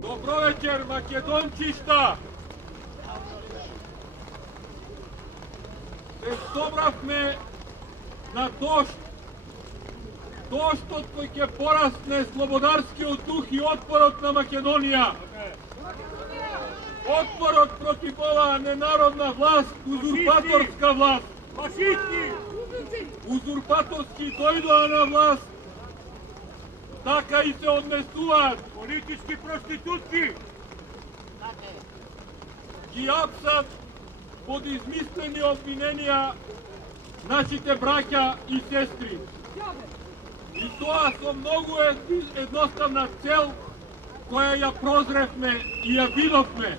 Добро вечер, Македончишта! Се собравме на дожд. Доштот кој ќе порасне слободарскиот дух и отпорот на Македонија. Отпорот против оваа ненародна власт, узурпаторска власт. Узурпаторски дојдоа на власт, така и се однесуваат. Политички проститутки. Ги апсат под измислени обвиненија нашите браќа и сестри. И тоа со многу едноставна цел која ја прозревме и ја видовме.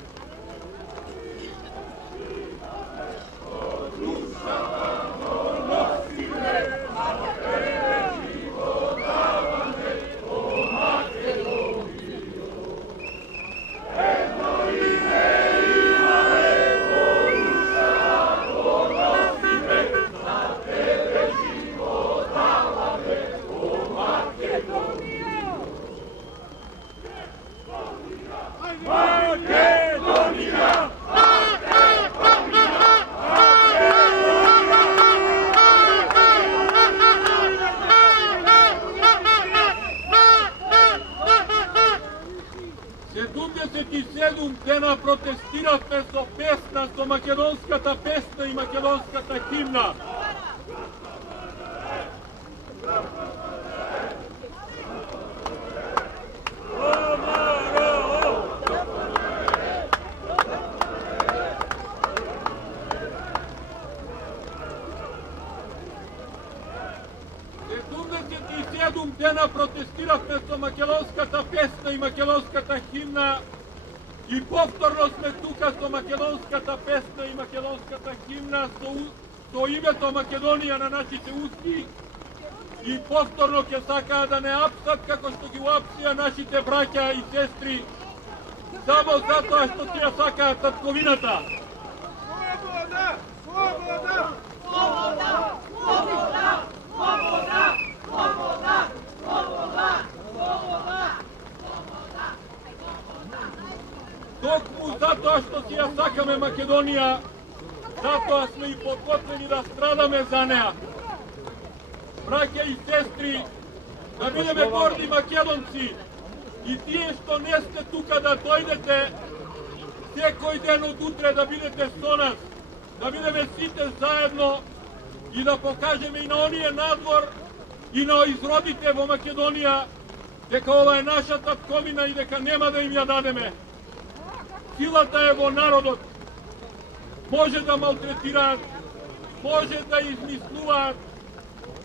Дена протестиравме со песна, со македонската песна и македонската химна. Дена протестиравме со македонската песна и македонската химна и повторно сме тука со македонската песна и македонската химна со името Македонија на нашите усти и повторно ќе сакаа да не апсат како што ги апсија нашите браќа и сестри само затоа што си ја сакаат татковината. Слобода! Слобода! Слобода! Слобода! Слобода! Слобода! Слобода! Слобода! Токму затоа што си ја сакаме Македонија, затоа сме и подготвени да страдаме за неа. Браќа и сестри, да бидеме горди македонци и тие што не сте тука да дојдете секој ден од утре да бидете со нас, да бидеме сите заедно и да покажеме и на оние надвор и на изродите во Македонија дека ова е наша татковина и дека нема да им ја дадеме. Силата е во народот. Може да малтретираат, може да измислуваат,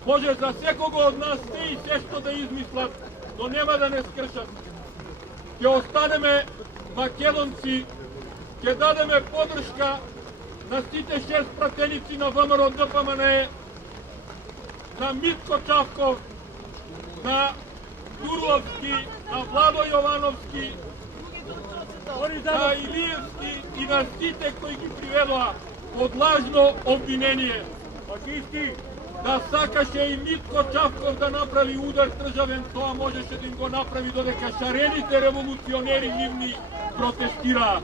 може за секого од нас се и се што да измислат, но нема да не скршат. Ќе останеме македонци, ќе дадеме подршка на сите 6 пратеници на ВМРО ДПМНЕ, на Митко Чавков, на Дурловски, на Владо Јовановски, на Илиевски и на сите кои ги приведоа под лажно обвинение. Да сакаше и Митко Чавков да направи удар државен, тоа можеше да им го направи додека шарените револуционери нивни протестираа.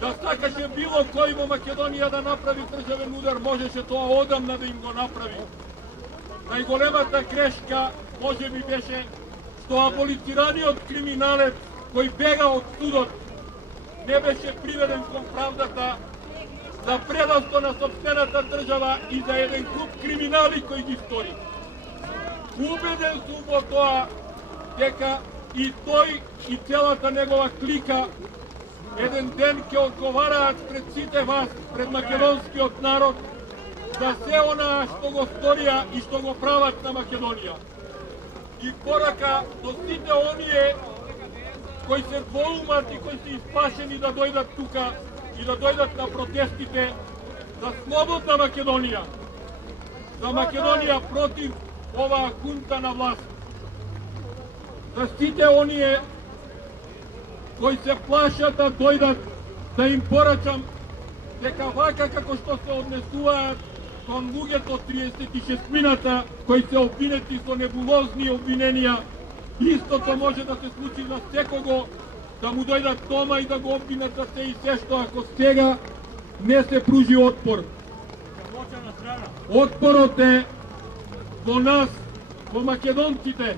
Да сакаше било кој во Македонија да направи државен удар, можеше тоа одамна да им го направи. Најголемата грешка може би беше што аболицираниот криминалец кој бега од судот не беше приведен кон правдата за предавство на сопствената држава и за еден куп криминали кои ги стори. Убеден сум во тоа дека и тој и целата негова клика еден ден ќе одговараат пред сите вас, пред македонскиот народ, за се она што го сторија и што го прават на Македонија. И порака до сите оние кои се двоумат и кои се испашени да дојдат тука и да дојдат на протестите за слободна Македонија, за Македонија против оваа хунта на власт. За сите оние кои се плашат да дојдат, да им порачам дека вака како што се однесуваат кон луѓето 36-мината кои се обвинети со небулозни обвиненија, истото може да се случи на секого, да му дојдат дома и да го обвинат за се и се што ако сега не се пружи отпор. Отпорот е во нас, во македонците.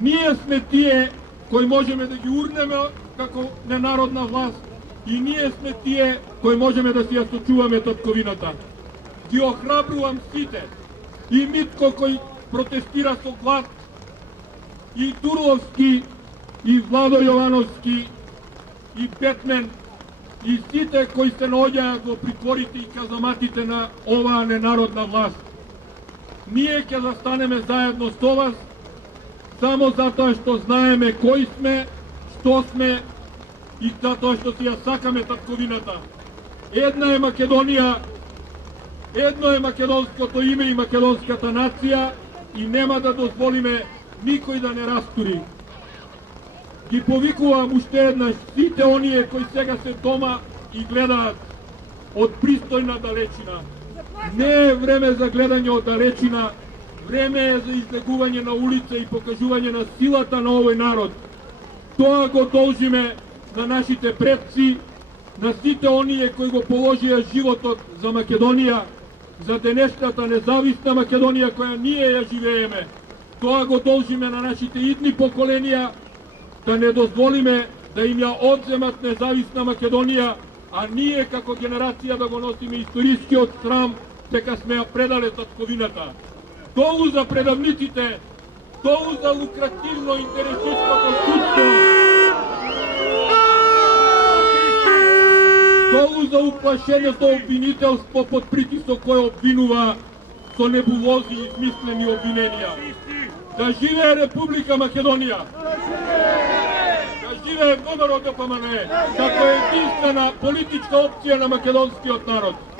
Ние сме тие кои можеме да ги урнеме како ненародна власт и ние сме тие кои можеме да си ја сочуваме татковината. Ги охрабрувам сите, и Митко кој протестира со глад, и Турловски, и Владо Јовановски, и Бетмен, и сите кои се наоѓаат во притворите и казаматите на оваа ненародна власт. Ние ќе застанеме заедно со вас, само затоа што знаеме кои сме, што сме и затоа што си ја сакаме татковината. Една е Македонија, едно е македонското име и македонската нација и нема да дозволиме никој да не растури. Ги повикувам уште еднаш сите оние кои сега се дома и гледаат од пристојна далечина. Не е време за гледање од далечина, време е за излегување на улица и покажување на силата на овој народ. Тоа го должиме на нашите предци, на сите оние кои го положија животот за Македонија, за денешната независна Македонија која ние ја живееме. Тоа го должиме на нашите идни поколенија, да не дозволиме да им ја одземат независна Македонија, а ние како генерација да го носиме историскиот срам дека сме ја предале татковината. Долу за предавниците, долу за лукративно интересистското судство, долу за уплашеното обвинителство под притисок кој обвинува со небулози и измислени обвиненија. Да живее Република Македонија! Да живее ВМРО ДПМН, како единствена политичка опција на македонскиот народ!